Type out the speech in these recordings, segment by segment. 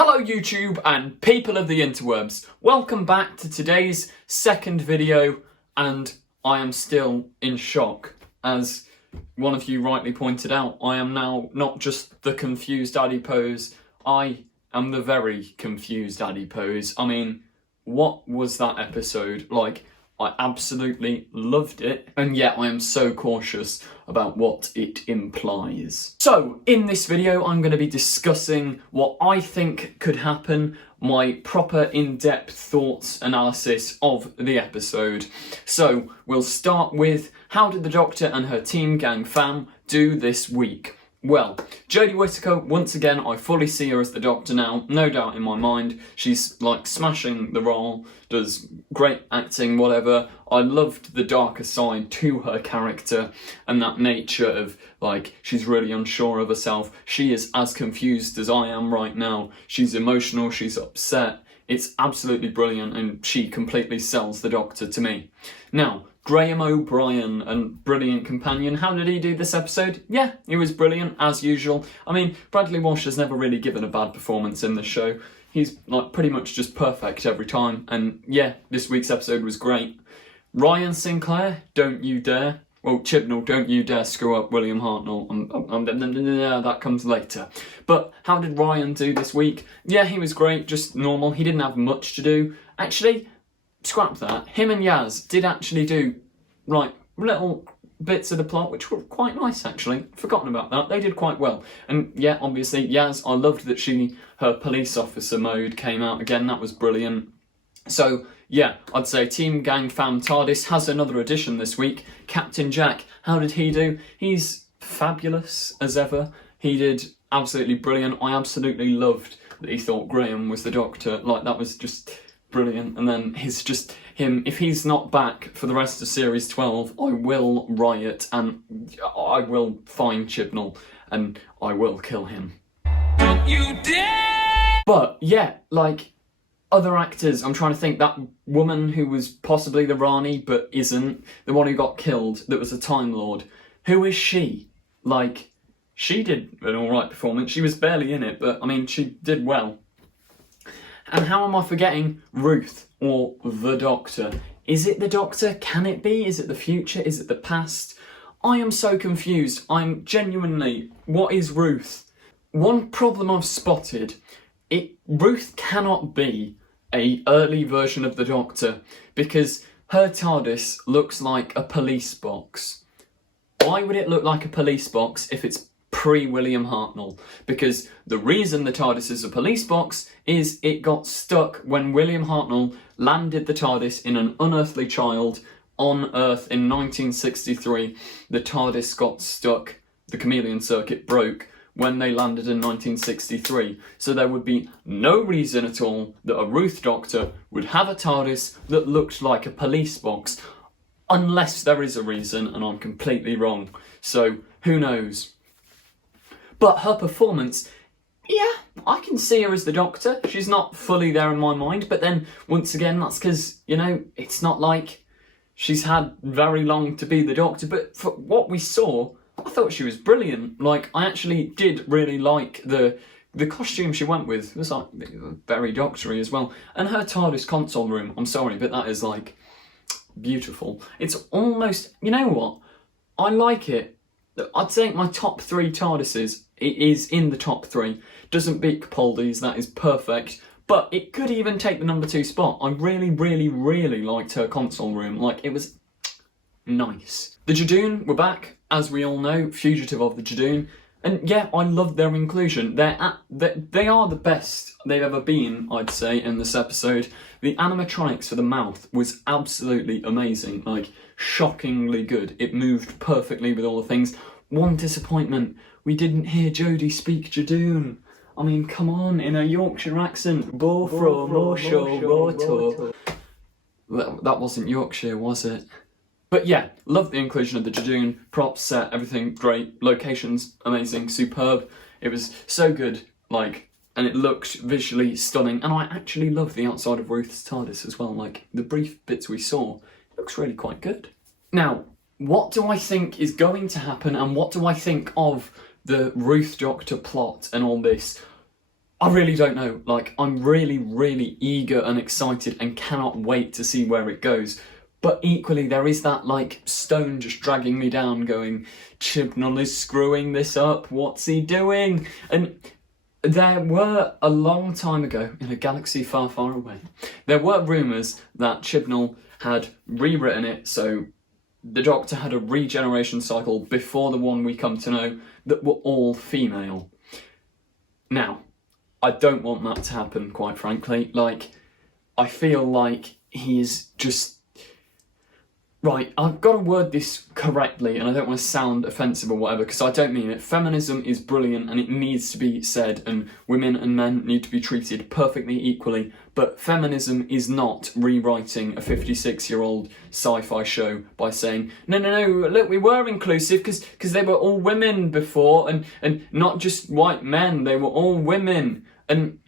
Hello YouTube and people of the interwebs, welcome back to today's second video, and I am still in shock. As one of you rightly pointed out, I am now not just the confused adipose, I am the very confused adipose. I mean, what was that episode like? I absolutely loved it, and yet I am so cautious about what it implies. So, in this video, I'm going to be discussing what I think could happen, my proper in-depth thoughts analysis of the episode. So, we'll start with, how did the Doctor and her team gang fam do this week? Well, Jodie Whittaker, once again, I fully see her as the Doctor now, no doubt in my mind. She's like smashing the role, does great acting, whatever. I loved the darker side to her character and that nature of like, she's really unsure of herself. She is as confused as I am right now. She's emotional, she's upset. It's absolutely brilliant and she completely sells the Doctor to me. Now, Graham O'Brien and brilliant companion, how did he do this episode? Yeah, he was brilliant as usual. I mean, Bradley Walsh has never really given a bad performance in this show. He's like pretty much just perfect every time, and yeah, this week's episode was great. Ryan Sinclair, don't you dare. Well, Chibnall, don't you dare screw up William Hartnell. That comes later. But how did Ryan do this week? Yeah, he was great, just normal. He didn't have much to do. Actually, scrap that. Him and Yaz did actually do like little bits of the plot which were quite nice actually. Forgotten about that. They did quite well. And yeah, obviously Yaz, I loved that her police officer mode came out again. That was brilliant. So yeah, I'd say Team Gang Fam TARDIS has another addition this week. Captain Jack, how did he do? He's fabulous as ever. He did absolutely brilliant. I absolutely loved that he thought Graham was the Doctor. Like, that was just brilliant. And then he's just him, if he's not back for the rest of series 12, I will riot and I will find Chibnall and I will kill him. Don't you dare! But yeah, like other actors, I'm trying to think, that woman who was possibly the Rani but isn't, the one who got killed that was a Time Lord, who is she? Like, she did an alright performance. She was barely in it, but I mean, she did well. And how am I forgetting Ruth, or the Doctor? Is it the Doctor? Can it be? Is it the future? Is it the past? I am so confused. I'm genuinely, what is Ruth? One problem I've spotted, Ruth cannot be an early version of the Doctor because her TARDIS looks like a police box. Why would it look like a police box if it's pre-William Hartnell? Because the reason the TARDIS is a police box is it got stuck when William Hartnell landed the TARDIS in an unearthly child on Earth in 1963. The TARDIS got stuck, the chameleon circuit broke when they landed in 1963. So there would be no reason at all that a Ruth Doctor would have a TARDIS that looked like a police box, unless there is a reason and I'm completely wrong. So who knows? But her performance, yeah, I can see her as the Doctor. She's not fully there in my mind, but then once again, that's because, you know, it's not like she's had very long to be the Doctor, but for what we saw, I thought she was brilliant. Like, I actually did really like the costume she went with. It was like very doctory as well. And her TARDIS console room, I'm sorry, but that is like beautiful. It's almost, you know what? I like it. I'd say my top 3 TARDISes, it is in the top 3. Doesn't beat Capaldi's, that is perfect. But it could even take the number 2 spot. I really, really, really liked her console room. Like, it was nice. The Judoon were back, as we all know, Fugitive of the Judoon. And yeah, I loved their inclusion. They are the best they've ever been, I'd say, in this episode. The animatronics for the mouth was absolutely amazing. Like, shockingly good. It moved perfectly with all the things. One disappointment, we didn't hear Jodie speak Judoon. I mean, come on, in a Yorkshire accent. That wasn't Yorkshire, was it? But yeah, love the inclusion of the Judoon, props, set, everything great, locations amazing, superb. It was so good, like, and it looked visually stunning. And I actually love the outside of Ruth's TARDIS as well. Like, the brief bits we saw, it looks really quite good. Now, what do I think is going to happen, and what do I think of the Ruth Dr Plot and all this? I really don't know. Like, I'm really, really eager and excited and cannot wait to see where it goes. But equally, there is that, like, stone just dragging me down going, Chibnall is screwing this up, what's he doing? And there were, a long time ago, in a galaxy far, far away, there were rumours that Chibnall had rewritten it, so the Doctor had a regeneration cycle before the one we come to know that were all female. Now, I don't want that to happen, quite frankly. Like, I feel like he's just... Right, I've got to word this correctly, and I don't want to sound offensive or whatever, because I don't mean it. Feminism is brilliant, and it needs to be said, and women and men need to be treated perfectly equally, but feminism is not rewriting a 56-year-old sci-fi show by saying, no, look, we were inclusive, because they were all women before, and not just white men, they were all women. And,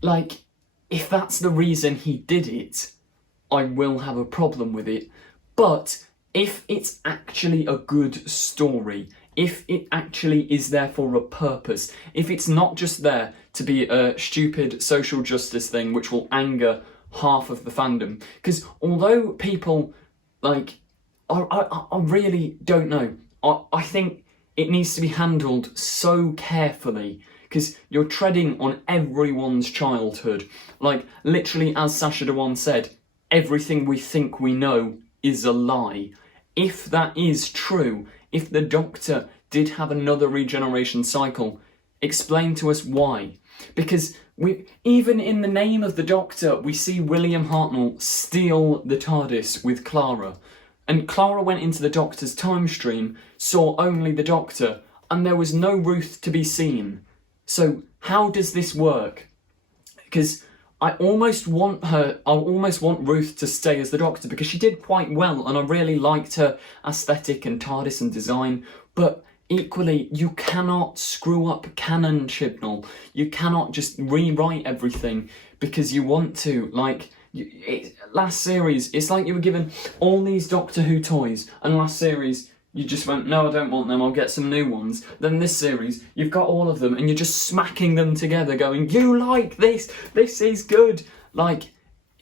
like, if that's the reason he did it, I will have a problem with it. But if it's actually a good story, if it actually is there for a purpose, if it's not just there to be a stupid social justice thing which will anger half of the fandom, because although people, like, I really don't know, I think it needs to be handled so carefully, because you're treading on everyone's childhood. Like, literally, as Sacha Dhawan said, everything we think we know is a lie. If that is true, if the Doctor did have another regeneration cycle, explain to us why. Because even in the name of the Doctor, we see William Hartnell steal the TARDIS with Clara. And Clara went into the Doctor's time stream, saw only the Doctor, and there was no Ruth to be seen. So how does this work? Because I almost want Ruth to stay as the Doctor, because she did quite well and I really liked her aesthetic and TARDIS and design, but equally, you cannot screw up canon, Chibnall. You cannot just rewrite everything because you want to. Like, last series, it's like you were given all these Doctor Who toys, and last series, you just went, no, I don't want them, I'll get some new ones. Then this series, you've got all of them, and you're just smacking them together going, you like this is good. Like,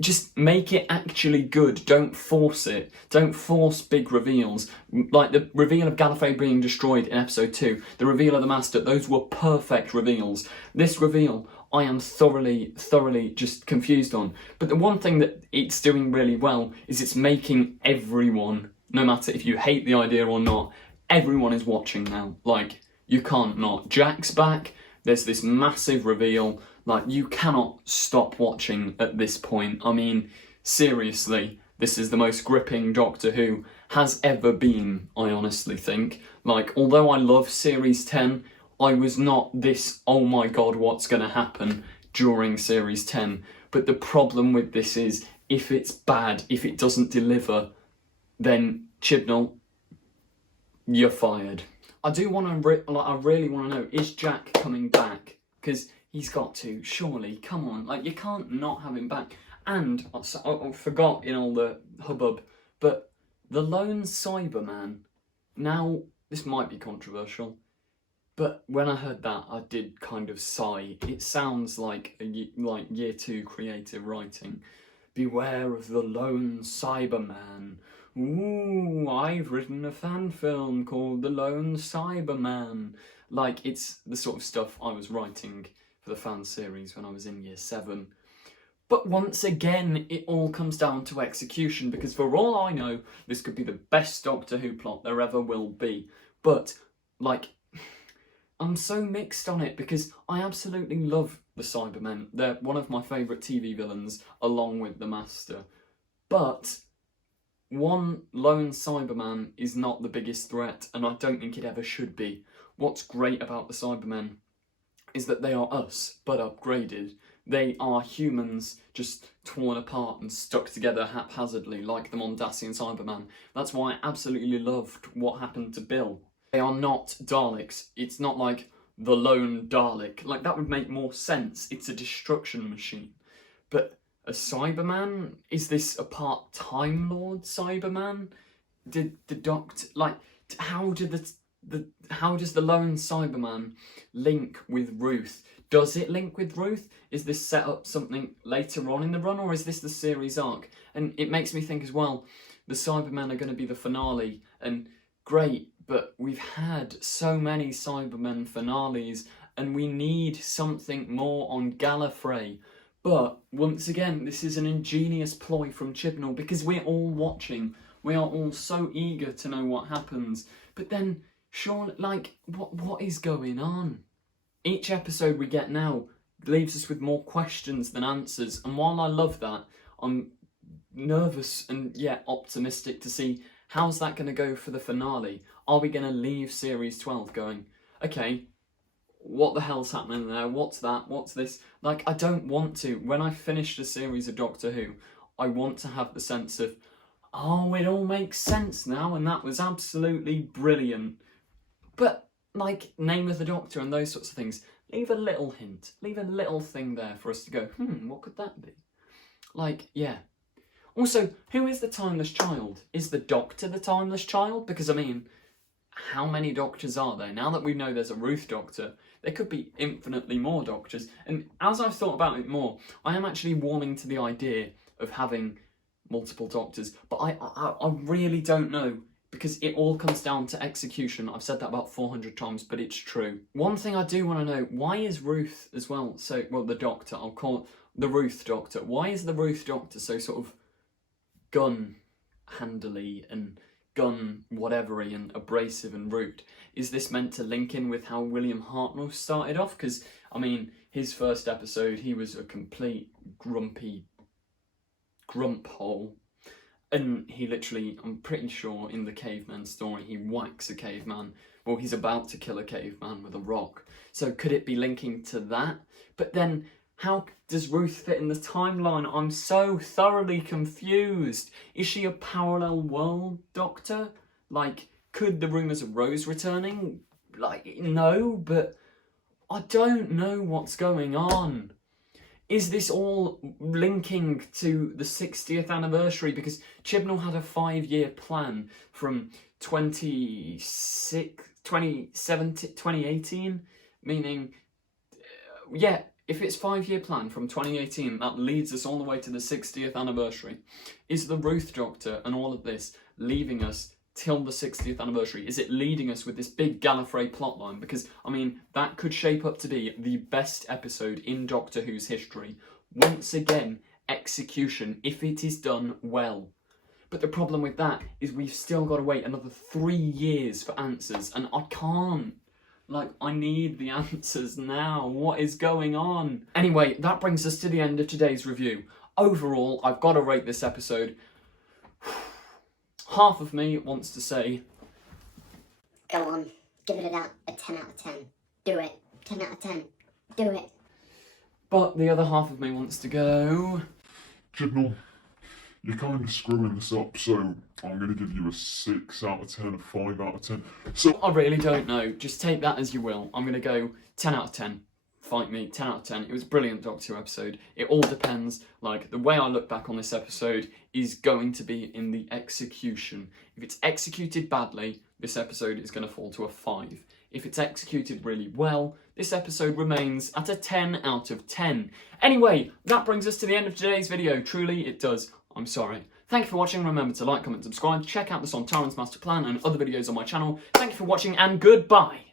just make it actually good, don't force it. Don't force big reveals. Like the reveal of Gallifrey being destroyed in episode 2, the reveal of the Master, those were perfect reveals. This reveal, I am thoroughly just confused on. But the one thing that it's doing really well is it's making everyone, no matter if you hate the idea or not, everyone is watching now. Like, you can't not. Jack's back, there's this massive reveal, like, you cannot stop watching at this point. I mean, seriously, this is the most gripping Doctor Who has ever been, I honestly think. Like, although I love Series 10, I was not this, oh my god, what's gonna happen during Series 10. But the problem with this is, if it's bad, if it doesn't deliver, then Chibnall, you're fired. I do want to, I really want to know, is Jack coming back? Because he's got to, surely, come on, like, you can't not have him back. And, I forgot in all the hubbub, but the Lone Cyberman, now, this might be controversial, but when I heard that, I did kind of sigh. It sounds like year 2 creative writing. Beware of the Lone Cyberman. Ooh, I've written a fan film called The Lone Cyberman. Like, it's the sort of stuff I was writing for the fan series when I was in year 7. But once again, it all comes down to execution, because for all I know, this could be the best Doctor Who plot there ever will be. But, like, I'm so mixed on it, because I absolutely love the Cybermen. They're one of my favourite TV villains, along with the Master. But one Lone Cyberman is not the biggest threat, and I don't think it ever should be. What's great about the Cybermen is that they are us, but upgraded. They are humans just torn apart and stuck together haphazardly, like the Mondasian Cyberman. That's why I absolutely loved what happened to Bill. They are not Daleks. It's not like the lone Dalek. Like, that would make more sense. It's a destruction machine. But a Cyberman? Is this a part Time Lord Cyberman? Did the Doctor, like, how does the Lone Cyberman link with Ruth? Does it link with Ruth? Is this set up something later on in the run, or is this the series arc? And it makes me think as well, the Cybermen are going to be the finale, and great, but we've had so many Cybermen finales, and we need something more on Gallifrey. But once again, this is an ingenious ploy from Chibnall, because we're all watching. We are all so eager to know what happens. But then, Sean, like, what is going on? Each episode we get now leaves us with more questions than answers. And while I love that, I'm nervous and yet optimistic to see how's that going to go for the finale. Are we going to leave Series 12 going, okay, what the hell's happening there? What's that? What's this? Like, I don't want to. When I finish the series of Doctor Who, I want to have the sense of, oh, it all makes sense now, and that was absolutely brilliant. But, like, Name of the Doctor and those sorts of things, leave a little hint, leave a little thing there for us to go, what could that be? Like, yeah. Also, who is the Timeless Child? Is the Doctor the Timeless Child? Because, I mean, how many Doctors are there? Now that we know there's a Ruth Doctor, there could be infinitely more Doctors. And as I've thought about it more, I am actually warming to the idea of having multiple Doctors. But I really don't know, because it all comes down to execution. I've said that about 400 times, but it's true. One thing I do want to know, why is Ruth as well, the Doctor, I'll call it the Ruth Doctor. Why is the Ruth Doctor so sort of gun-handly and gun-whatevery and abrasive and rude? Is this meant to link in with how William Hartnell started off? Because, I mean, his first episode, he was a complete grumpy grump hole. And he literally, I'm pretty sure in the caveman story, he whacks a caveman. Well, he's about to kill a caveman with a rock. So could it be linking to that? But then, how does Ruth fit in the timeline? I'm so thoroughly confused. Is she a parallel world Doctor? Like, could the rumours of Rose returning? Like, no, but I don't know what's going on. Is this all linking to the 60th anniversary? Because Chibnall had a 5-year plan from 2018, meaning, yeah, if it's 5-year plan from 2018, that leads us all the way to the 60th anniversary. Is the Ruth Doctor and all of this leaving us till the 60th anniversary? Is it leading us with this big Gallifrey plotline? Because, I mean, that could shape up to be the best episode in Doctor Who's history. Once again, execution, if it is done well. But the problem with that is we've still got to wait another 3 years for answers, and I can't. Like, I need the answers now. What is going on? Anyway, that brings us to the end of today's review. Overall, I've got to rate this episode. Half of me wants to say, go on, give it a 10 out of 10. Do it. 10 out of 10. Do it. But the other half of me wants to go, Chibnall, you're kind of screwing this up, so I'm going to give you a 6 out of 10, a 5 out of 10. So I really don't know. Just take that as you will. I'm going to go 10 out of 10. Fight me, 10 out of 10. It was a brilliant Doctor Who episode. It all depends. Like, the way I look back on this episode is going to be in the execution. If it's executed badly, this episode is going to fall to a 5. If it's executed really well, this episode remains at a 10 out of 10. Anyway, that brings us to the end of today's video. Truly, it does. I'm sorry. Thank you for watching. Remember to like, comment, subscribe. Check out the Sontaran's Master Plan and other videos on my channel. Thank you for watching, and goodbye.